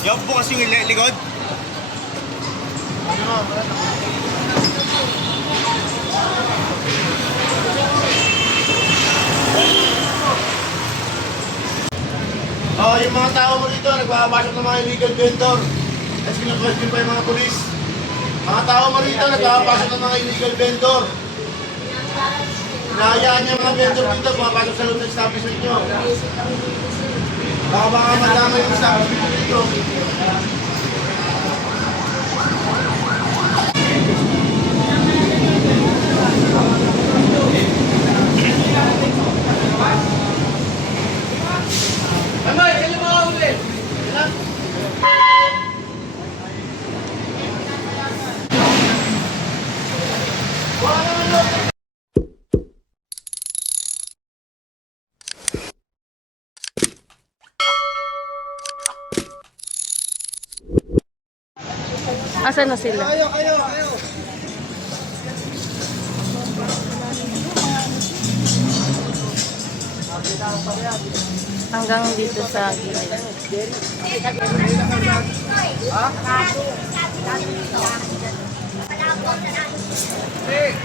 Yung bukas yung likod. Oh, yung mga tao mo dito, nagbabasok ng mga illegal vendor. At sinag-question pa yung mga polis. Mga tao mo dito, nagbabasok ng mga illegal vendor. Hinahayaan niyo mga vendor dito, pumapasok sa loob ng establishment nyo. Baka madama yung establishment dito. Amay, kailan mga ulit? Asan na sila? Kayo. Hanggang dito sa gilid.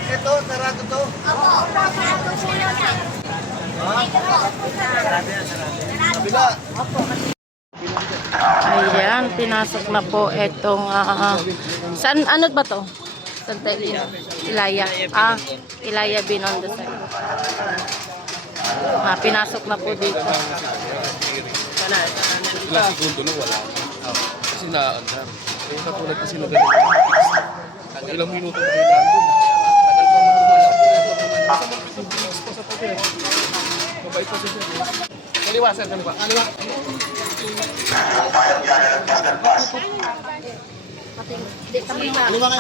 Ito, sarado to. Kabila. Ayan, pinasok na po itong saan, ano ba to? Santa Ilaya. Ilaya Binondo sa pinasok na po dito. Ilang segundo na wala. Kasi naandar. Eh, katulad kasi na ganito. Ilang minuto na kailangan doon. Tagal pa magumalaw. Mabait pa siya. Kaliwa, sir. Kaliwa.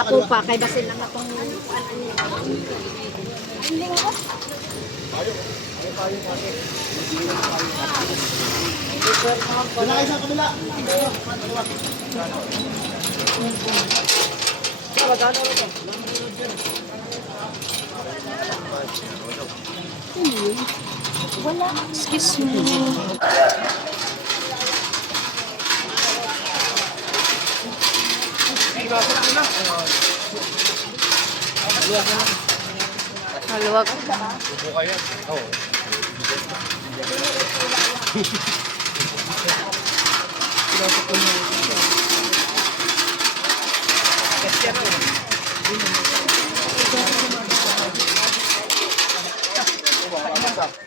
Ako pa, kay Basil lang akong Wala kayo sa kabila. Wala. Excuse me. Maluwag. Buka yan. Oo.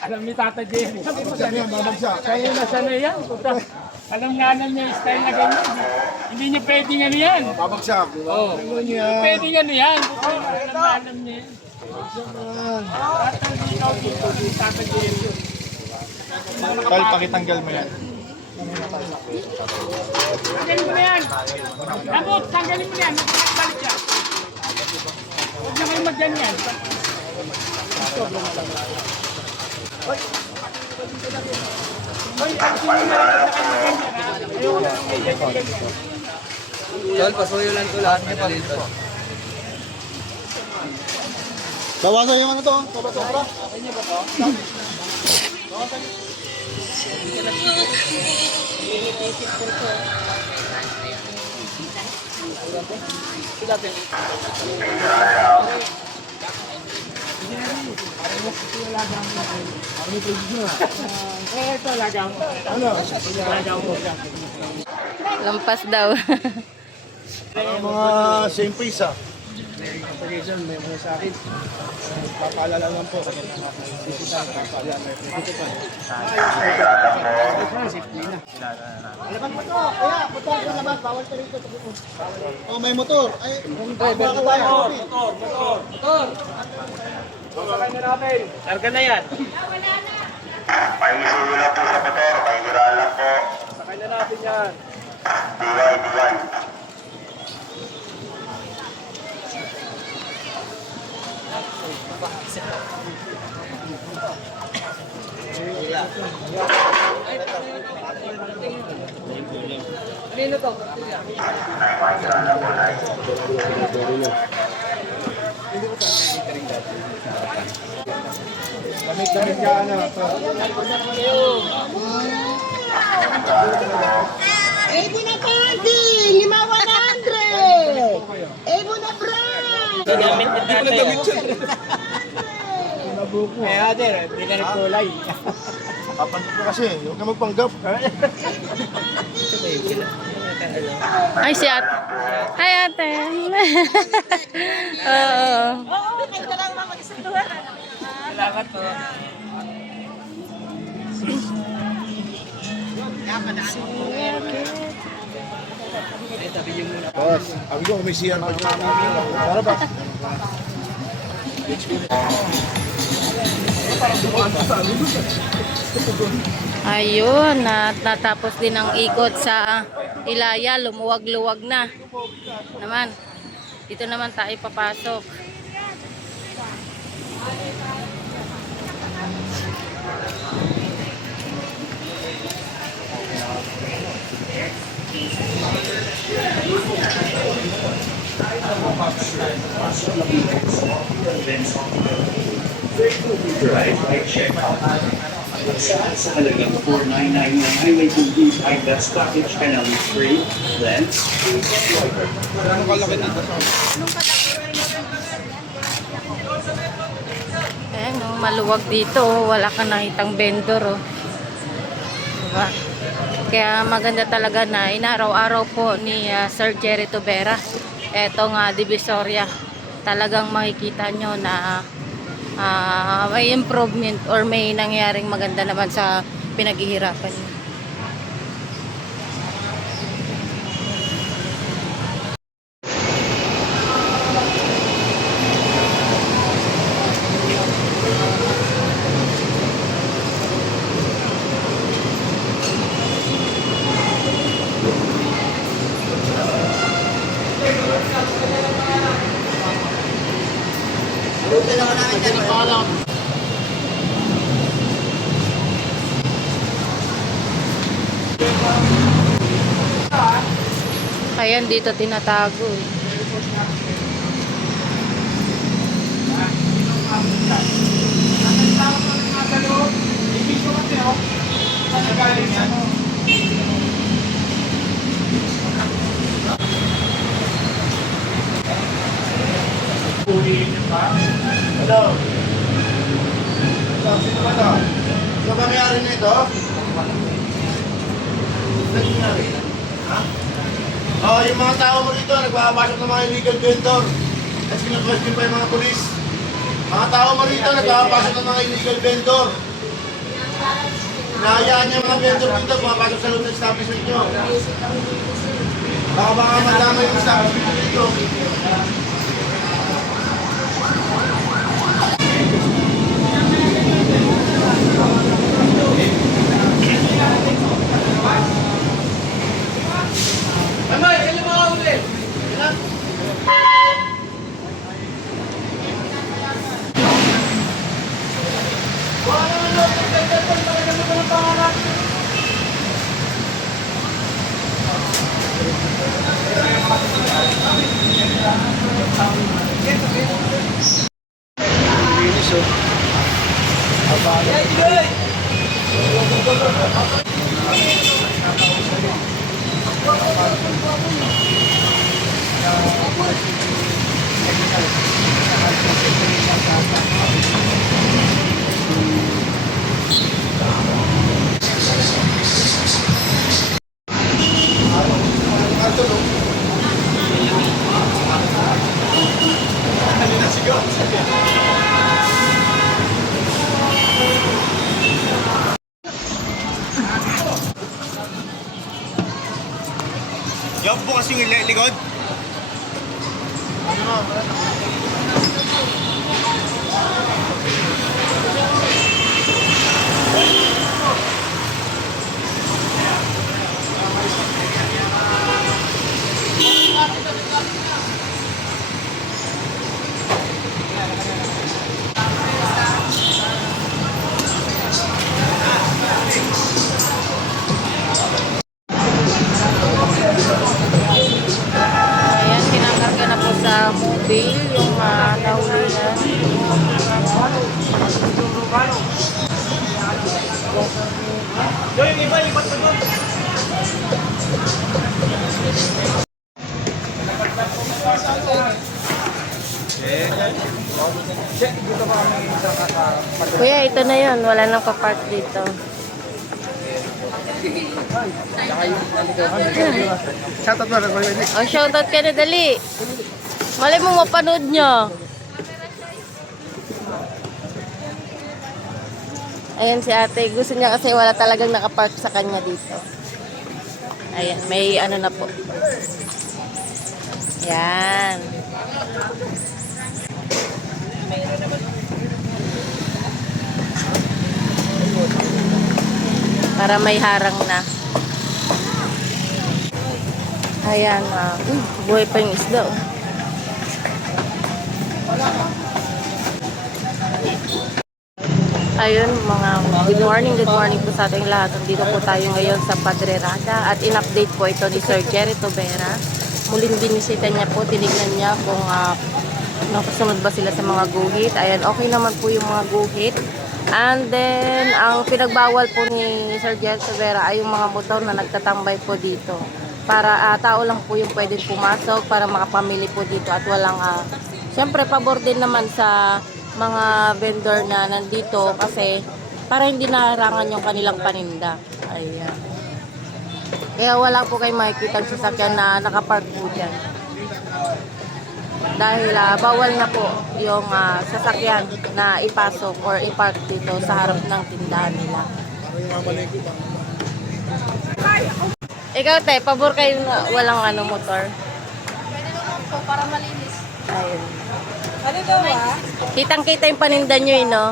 Alam ni Tata Jerry. Kaya na sana yan. Alam nga na niya, style na ganyan. Hindi niya pwedeng ano yan. Babagsak. Oo. Pwedeng ano yan. Alam niya yan. Tata Jerry. Tal, pakitanggal mo yan. Tanggalin mo na yan. Nabot, tanggalin mo na yan. Balik siya. Huwag na kayo magganyan. Tol, pasuyo lang ko lahat niya dito. Bawasan yung ano to. Sobra. Ito, lagaw. Ano? Lagaw mo. Lampas daw. Mga same price ah. Application, may mga sa akin. Papaalala lang po. Sisita, papaalala. Dito pa. Safety na. Laban mo to. Kaya, motor sa laban. Bawal ka rito. Oh, may motor. Ay, baka tayo. Motor! Sakay na natin. Larga na yan. Pakisuyo lang po sa motor, pakihiraan lang po. Sakay na natin yan. Diway. Kanino to? Damit ka ano. Ebo na panty, 5,100. Ebo na bra. Kaya din, hindi ka nagkulay. Kapantay ko kasi, huwag ka magpanggap. Ay, si ate. Hi, ate. Oo. Salamat po. Boss, sabi ko, may CR pa. Para ba? Ayun, natapos din ang ikot sa Ilaya, lumuwag-luwag na. Naman, dito naman tayo papasok. Sa halagang 4,999 may tubig ay best package Canal Free, then Ayan, oh, maluwag dito. Oh. Wala ka nakitang vendor. Oh. Diba? Kaya maganda talaga na inaraw-araw po ni Sir Jerry Tubera. Etong Divisoria. Talagang makikita nyo na may improvement or may nangyaring maganda naman sa pinaghihirapan nyo. Ayan, dito tinatago eh. Hello? Sino ba ito? Sino ba may-ari nito? Ha? Oh, yung mga tao mo rito, nagbabasok ng mga illegal vendor. Tapos kinu-question pa yung mga polis. Mga tao mo rito, nagbabasok ng mga illegal vendor. Hinahayaan niya mga vendor dito, pumapasok sa loob ng establishment nyo. Baka madama yung establishment dito. Yung po kasi yung likod. Ayan, kinakarga na po sa mobile yung nahulihan. Yung iba, lipat pa doon. Dito na yun, wala nang papark dito. Shoutout na rin. Oh, shoutout ka na, dali. Malay mo mapanood nyo. Ayan si ate. Gusto niya kasi wala talagang nakapark sa kanya dito. Ayan, may ano na po. Ayan. Para may harang na. Ayan, uy, buhay pa yung isda, oh. Ayun, mga good morning po sa ating lahat. Dito po tayo ngayon sa Padre Rada at in-update po ito ni Sir Jerry Tobera. Muling binisita niya po, tinignan niya kung nakasunod ba sila sa mga guhit. Ayan, okay naman po yung mga guhit. And then, ang pinagbawal po ni Sir Jerry Tobera ay yung mga motor na nagtatambay po dito. Para tao lang po yung pwedeng pumasok para makapamili po dito at walang, syempre, pabor din naman sa mga vendor na nandito kasi para hindi naharangan yung kanilang paninda. Ayan. Kaya wala po kayo makikita ang sasakyan na nakapark po dyan. Dahil bawal na po yung sasakyan na ipasok or ipark dito sa harap ng tindahan nila. Ikaw, te, pabor kayo na walang motor? Pwede naman po para malinis. Ayun. Ano daw Kitang-kita yung paninda nyo, no?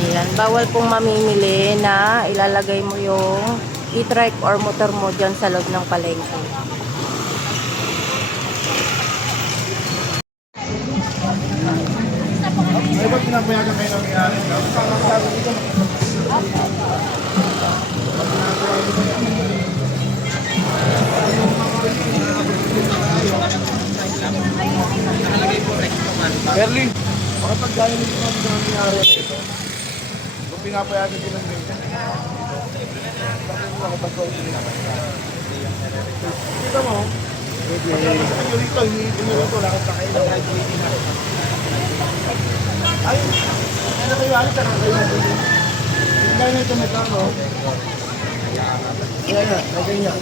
Ayan, bawal pong mamimili na ilalagay mo yung e-trike or motor mo dyan sa loob ng palengke. Ay, ba't pinapayagan kayo ng mayari? Berlin, bakit gaya nito kami sa nangyari na ito? Kung pinapayagan din ng ganyan. Kita mo, pagkakita sa kanyo rito, hihipin nyo rito, lakad na kayo ng kahit hihipin na. Ay, ano kayo alis, saka kayo ng ganyan. Yung gaya nito may kano. Ayan na, may ganyan.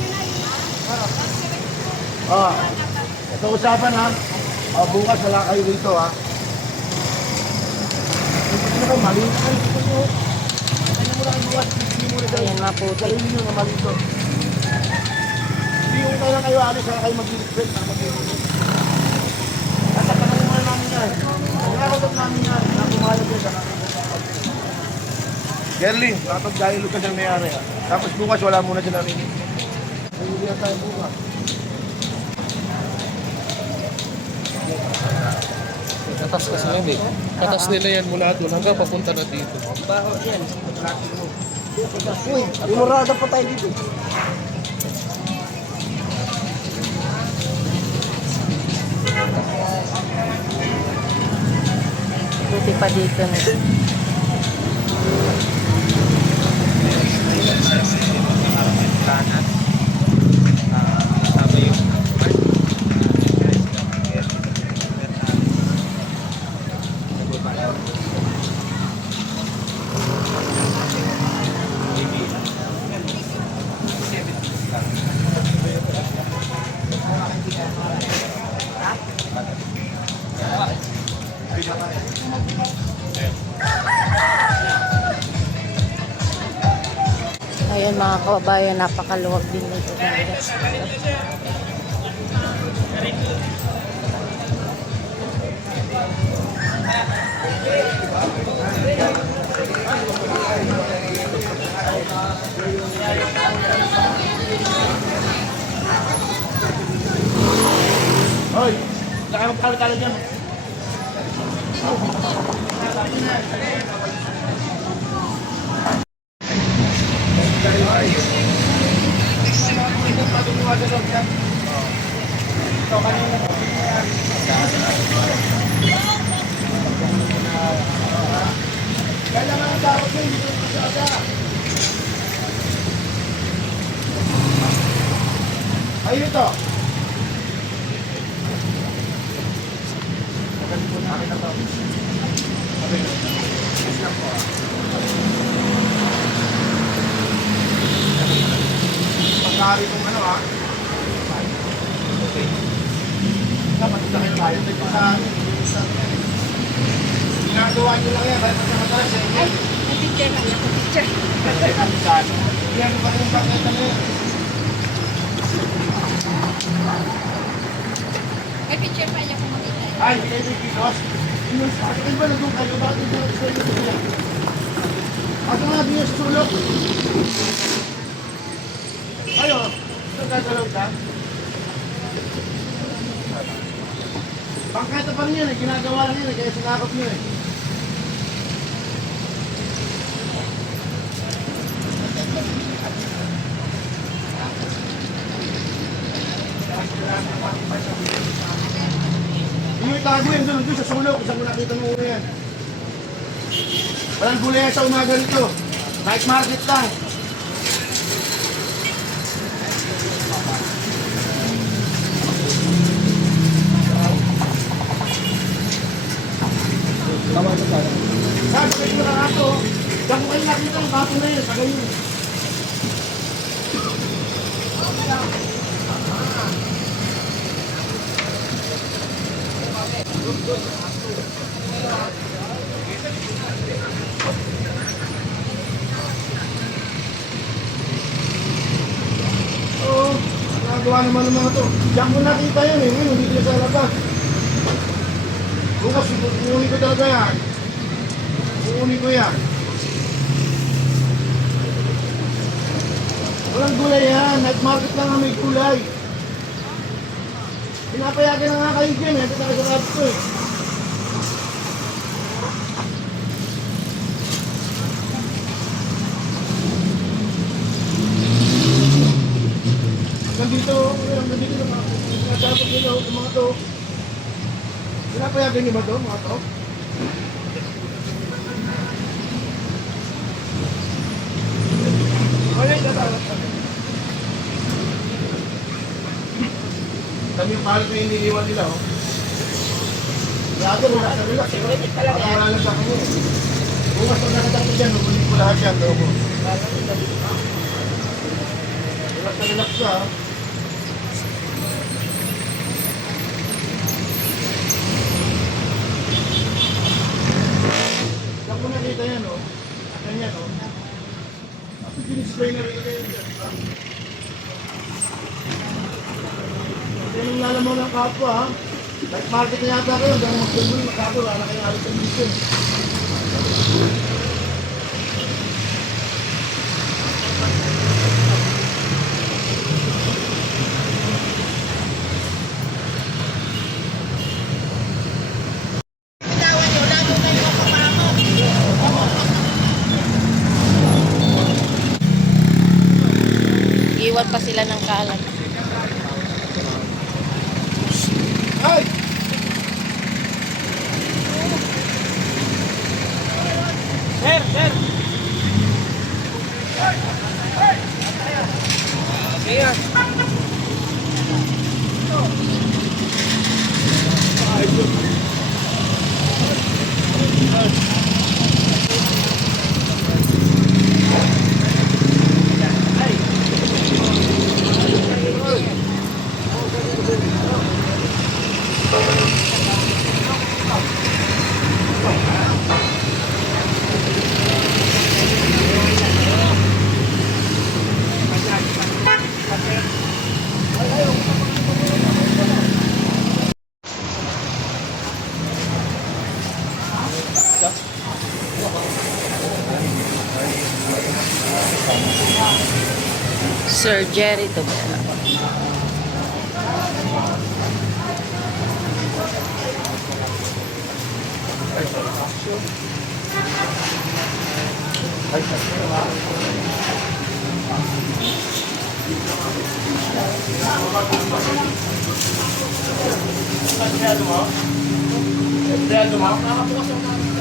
Ito usapan ha. Bukas wala kayo dito ha. Hindi na kayo mali. Ano mo lang bukas. Ayan, maputi. Sarili nyo na mali ito. Hindi yung kailan kayo alis. Saka kayo mag-respect. Nasa panahon mo namin yan. Nakakotot namin yan. Nakumayag yan. Gerling, kapag dahil ka dyan mayari ha. Tapos bukas wala muna dyan namin. Hindi na tayo bukas. Katas kasi yan eh. Katas nila yan mula doon hanggang papunta na dito. Uy, imurada pa tayo dito. Buti pa dito na. Ayan mga kababayan, napakaluwag din nito. Hoy, nakakapagkala dyan. Kailangan ang dapat mo, hindi ko masyada. Ayun ito. Pagkari kong ano ha. Okay. Dapat sakit tayo. Ito sa amin. Ginagawa nyo lang yan. Dahil madalas sa inyo. Picture ka niya, picture. Yan pa rin yung pakita na yan. May picture pa niya kung makita. Ay, hindi kayo bigos. Bakit ba nandun kayo? Bakit hindi kayo sa inyo? At mga biyos sulok. Ayo, nagkagalaw ka? Pangkata pa rin yan eh, ginagawa lang yan eh, kaya sinakop nyo eh. Yung itago yan doon sa sulok, isang mo nakita mo una yan. Walang gulay yan sa umaga nito. Night market lang. Sabi kayo na ako, diyan ko kayo nakita ang bato na yun, sa ganyan. Oo, nagawa naman ng mga to. Diyan ko nakita yun eh, ngayon hindi ko sa labas. Bukas, kukunin ko talaga yan. Kukunin ko yan. Walang gulay yan. Night market lang ang may gulay. Pinapayagan na nga kayo dyan. Ito talaga sarap ko eh. Nandito na mga sinasabot nila yung mga to. Pinapayagan niyo ba to, mga to? Kami yung mahal na iniiwan nila, oh. Lahat wala sa relax, eh. Wala lang sa kanya, eh. Bukas pag nakatapos dyan, hukunin ko lahat yan, loob mo. Relax na relax ka, ah. Saan ko nakita yan, oh. Ganyan, oh. Ako dinisplay na rin kayo dyan. Yan yung lalaman ng kapwa, ha? Like market na yata kayo, hanggang mag-bulbul, magkako, wala na kayo alis ng mission. Iwan pa sila ng kalat. Ay! Sir Jerry Tobera.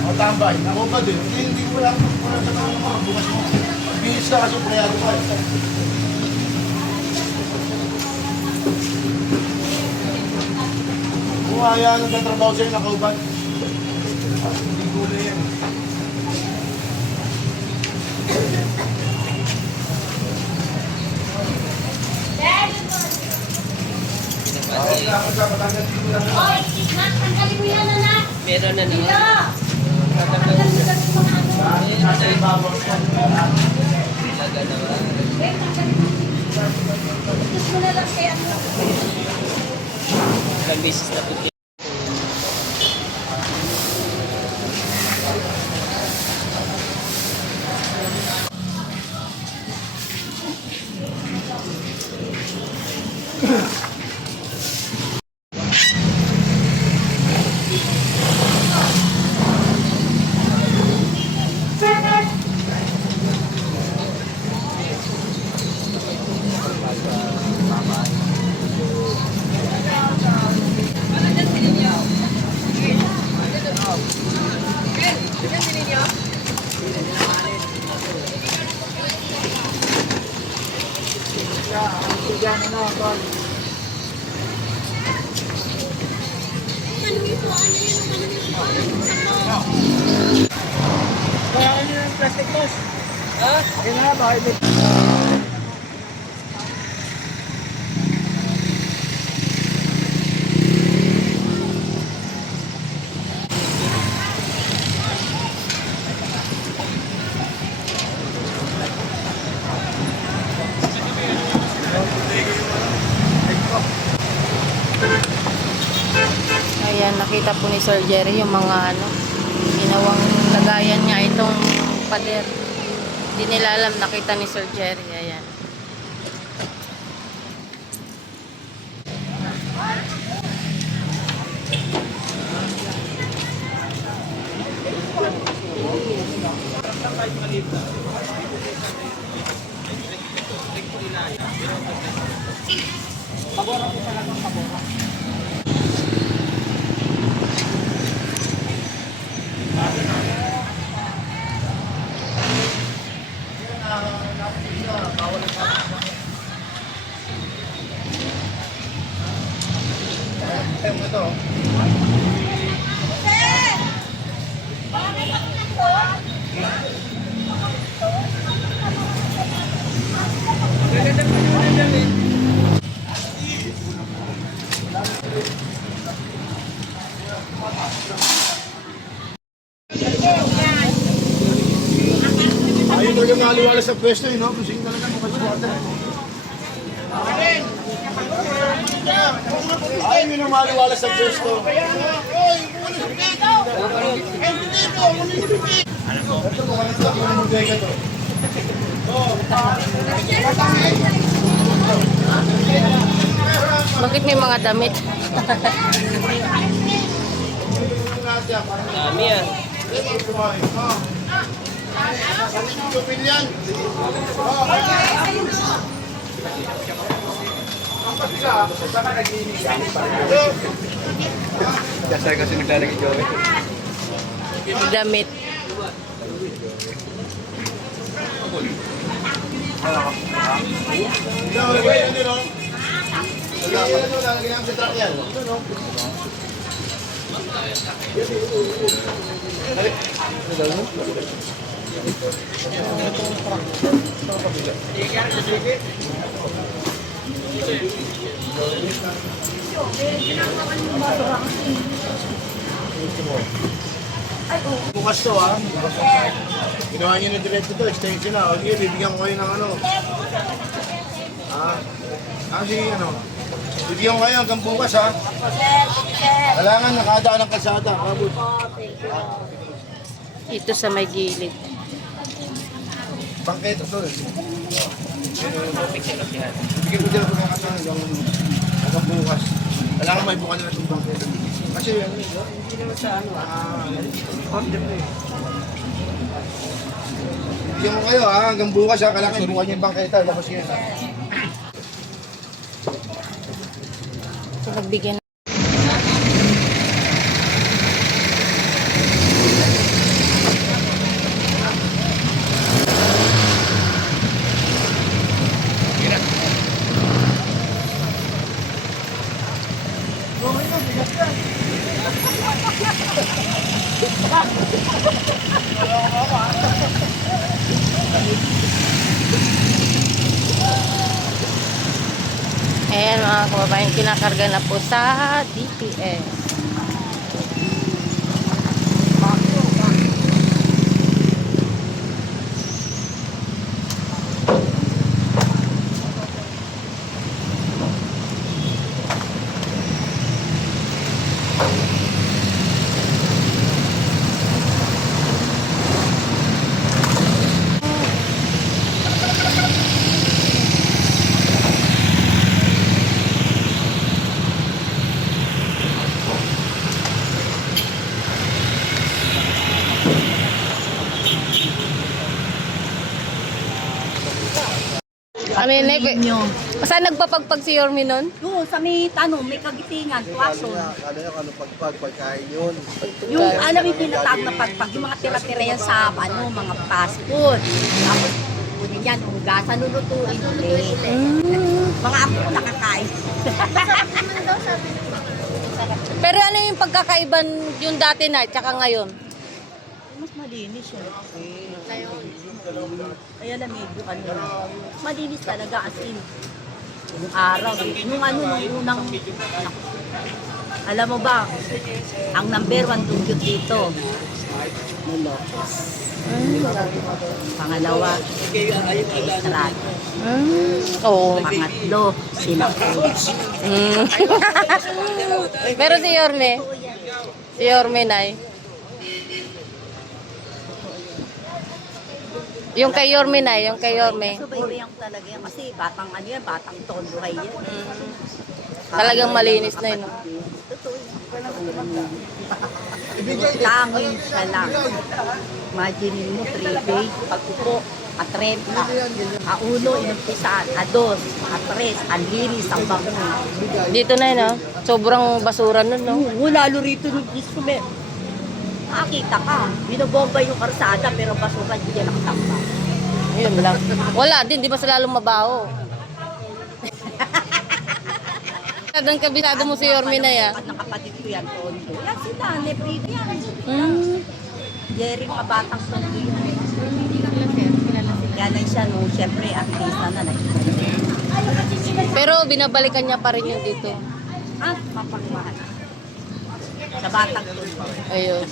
O tambay. Ako ba din? Hindi ko lang sa mga bukas mo. Bihis ka kasi preyado ka. Kung ayaw nang tatrabaho sa'yo, nakauban. Meron na naman. Talaga naman. Ilang beses na po. Ayan, nakita po ni Sir Jerry yung mga ginawang lagayan niya itong pader. Hindi nila alam, nakita ni Sir Jerry. Ayan. Ayun talaga maliwala sa pwesto, no? Kasi talaga mga squatter. Ayun yun ang maliwala sa pwesto. Bakit may mga damit? Dami ah. Kasi naglalagay Joey. Damit. Bukas to ha. Ginawa niyo na diretso to, extension na. O sige, bibigyan ko kayo ng ano. Kasi ano, bibigyan ko kayo hanggang bukas ha. Kailangan nakadaan ng kalsada. Kabut. Ito sa may gilid. Bangketa to eh. Bibigyan ko dyan pagkakataon hanggang bukas. Kailangan may bukas na itong bangketa. Kasi ano, hindi naman sa ano, order na eh. Bigyan ko kayo ha, hanggang bukas ha, kailangan bukas niyo yung bangketa, labas yun ha. So, nagbigyan. Ayan mga kababayan, kinakarga na po sa DPS. Ano yun, Neve? Saan nagpapagpag si Yorme nun? Doon, sa may may kagitingan, tuwason. Ano pagkain yun? Yung may pinatag na pagpag, yung mga tira-tira yan sa mga fast food. Tapos, kunin yan, hugasan, lulutuin ulit. Mga apo ko nakakain. Pero ano yung pagkakaiban yung dati na, tsaka ngayon? Mas malinis siya. Kaya lang medyo malinis talaga as in. Yung araw, nung unang, alam mo ba, ang number 1 dugyot dito, Molokos. Pangalawa, Estrada. Oo. Pangatlo, Sinapos. Pero si Yorme, Nay. Yung kay Yorme, Nay, yung kay Yorme. Subaybayan ko talaga yan kasi batang batang tonduhay yan. Talagang malinis na yun. No? Totoo yan. Tangin siya lang. Imagine mo, 3 days, pagkupo, at 30, a 1, inumpisan, a 2, a 3, ang linis, ang bango. Dito na yun, no? Sobrang basura nun, no? Lalo rito ng disco, nakakita ka, binobomba yung karsada pero basura hindi yan nakatamba. Yun lang. Wala din, di ba sa lalong mabaho? Kadang kabisado mo si Yorme na yan. Nakapatid ko yan, Tondo. Yan sila, Nebrito yan. Mm. Jerry, mga batang Tondo yan. Kaya lang siya, no, siyempre, artista na Pero binabalikan niya pa rin yung dito. mapagmahal. Sa batang Tondo. Ayun.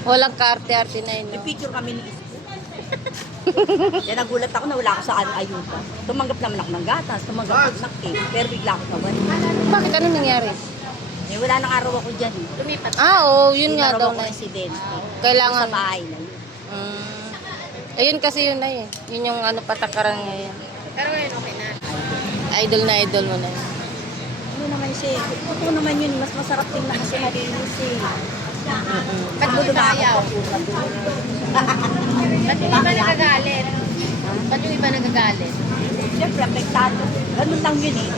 Walang kaarte-arte na yun. May No? picture kami ni Isko. Kaya nagulat ako na wala ako sa ayuda. Tumanggap naman ako ng gatas, tumanggap ako ng cake, pero bigla ako nawala. Bakit? Ano nangyari? Wala nang araw ako dyan. Lumipat. Oo, yun nga daw ako na. residente. Kailangan. Sa bahay na yun. Ayun kasi yun na eh. Yun yung patakaran ngayon. Pero ngayon okay na. Idol mo na yun. Ano naman siya, totoo naman yun, mas masarap tingnan kasi malinis eh. Ba't mo dumayaw? Ba't yung iba nagagalit? Ba't yung iba nagagalit? Siyempre, apektado. Ganun lang yun eh.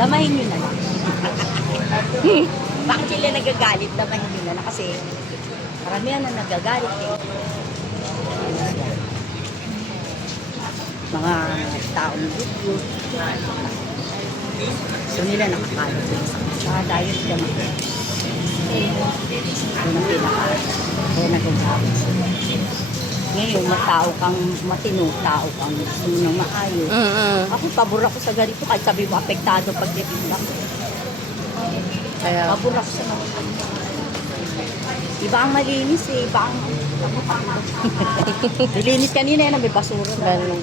Damahin nyo na lang. Bakit sila nagagalit? Damahin nyo na lang kasi karamihan na nagagalit eh. Mga taong video. So nila nakakalat din sa kanya. Dahil sila makikita. Yun ang pinakalat. Kaya nagagalit sila. Ngayon, matino tao kang gusto mo nang maayos. Ako, pabor ako sa ganito. Kahit sabi mo, apektado pag dipinda ko. Kaya, Pabor ako sa mga iba ang malinis eh. Iba ang... Malinis kanina yan, may basura. ganun.